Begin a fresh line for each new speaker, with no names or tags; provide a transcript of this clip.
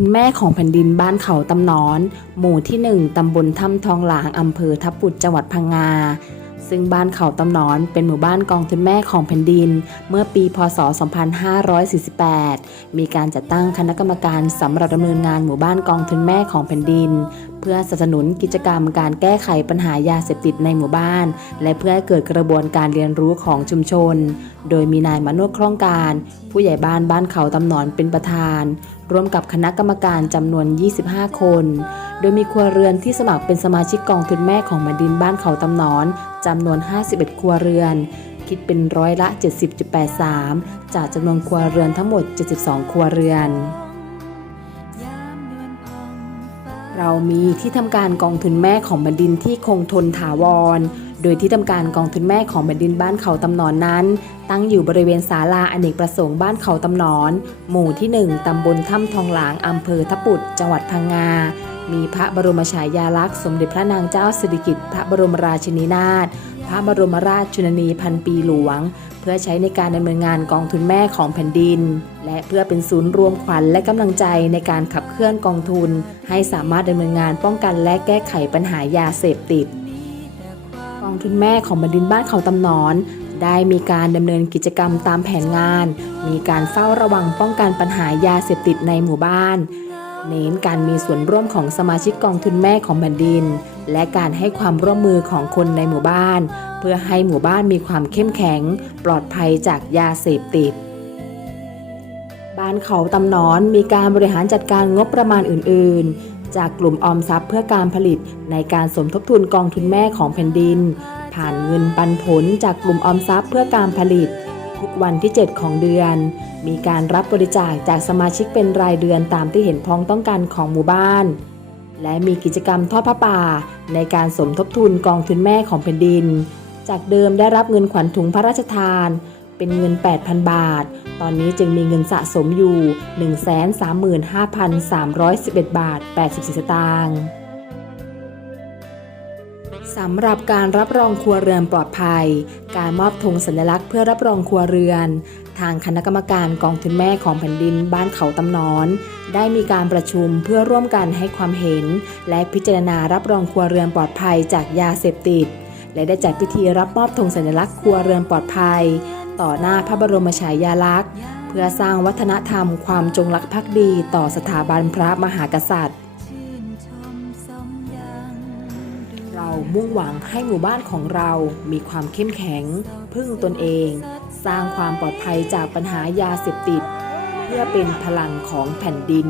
คุณแม่ของแผ่นดินบ้านเขาตำนอน หมู่ที่ 1 ตำบลถ้ำทองหลางอำเภอทับปุดจังหวัดพังงา ซึ่งบ้านเขาตำนอนเป็นหมู่บ้านกองทุนแม่ของแผ่นดิน เมื่อปีพศ 2548 มีการจัดตั้งคณะกรรมการสำหรับดำเนินงานหมู่บ้านกองทุนแม่ของแผ่นดินเพื่อสนับสนุนกิจกรรมการแก้ไขปัญหายาเสพติดในหมู่บ้าน และเพื่อให้เกิดกระบวนการเรียนรู้ของชุมชน โดยมีนายมโนดคล่องการ ผู้ใหญ่บ้านบ้านเขาตำหนอนเป็นประธาน ร่วมกับคณะกรรมการจำนวน 25 คน โดยมีครัวเรือนที่สมัครเป็นสมาชิกกองทุนแม่ของแผ่นดินบ้านเขาตำหนอนจำนวน 51 ครัวเรือน คิดเป็นร้อยละ 70.83 จากจำนวนครัวเรือนทั้งหมด 72 ครัวเรือน เรามีที่ทำการกองทุนแม่ของแผ่นดินที่คงทนถาวร โดยที่ทำการกองทุนแม่ของแผ่นดินบ้านเขาตำนอนนั้น ตั้งอยู่บริเวณศาลาอเนกประสงค์บ้านเขาตำนอน หมู่ที่ 1 ตำบลถ้ำทองหลางอำเภอทับปุดจังหวัดพังงา มีพระบรมฉายาลักษณ์สมเด็จพระนางเจ้าสิริกิติ์พระบรมราชินีนาถพระบรมราชชนนีพันปีหลวง พื่อใช้ในการดำเนินงานกองทุนแม่ของแผ่นดิน และเพื่อเป็นศูนย์รวมขวัญและกำลังใจในการขับเคลื่อนกองทุน ให้สามารถดำเนินงานป้องกันและแก้ไขปัญหายาเสพติด กองทุนแม่ของแผ่นดินบ้านเขาตำนอนได้มีการดำเนินกิจกรรมตามแผนงาน มีการเฝ้าระวังป้องกันปัญหายาเสพติดในหมู่บ้าน เน้นการมีส่วนร่วมของสมาชิกกองทุนแม่ของแผ่นดิน และการให้ความร่วมมือของคนในหมู่บ้าน เพื่อให้หมู่บ้านมีความเข้มแข็ง ปลอดภัยจากยาเสพติด บ้านเขาตำนอนมีการบริหารจัดการงบประมาณอื่น ๆ จากกลุ่มออมทรัพย์เพื่อการผลิตในการสมทบทุนกองทุนแม่ของแผ่นดิน ผ่านเงินปันผลจากกลุ่มออมทรัพย์เพื่อการผลิต ทุกวันที่ 7 ของเดือน มีการรับบริจาคจากสมาชิกเป็นรายเดือนตามที่เห็นพ้องต้องการของหมู่บ้าน และมีกิจกรรมทอดผ้าป่า ในการสมทบทุนกองทุนแม่ของแผ่นดิน จากเดิมได้รับเงินขวัญถุงพระราชทาน เป็นเงิน 8,000 บาท ตอนนี้จึงมีเงินสะสมอยู่ 135,311 บาท 84 สตางค์ สำหรับการรับรองครัวเรือนปลอดภัย การมอบธงสัญลักษณ์เพื่อรับรองครัวเรือน ทางคณะกรรมการกองทุนแม่ของแผ่นดินบ้านเขาตำนอน ได้มีการประชุมเพื่อร่วมกันให้ความเห็น และพิจารณารับรองครัวเรือนปลอดภัยจากยาเสพติด และได้จัดพิธีรับมอบธงสัญลักษณ์ครัวเรือนปลอดภัย ต่อหน้าพระบรมฉายาลักษณ์ เพื่อสร้างวัฒนธรรมความจงรักภักดี ต่อสถาบันพระมหากษัตริย์ เรามุ่งหวังให้หมู่บ้านของเรามีความเข้มแข็ง พึ่งตนเอง สร้างความปลอดภัยจากปัญหายาเสพติด เพื่อเป็นพลังของแผ่นดิน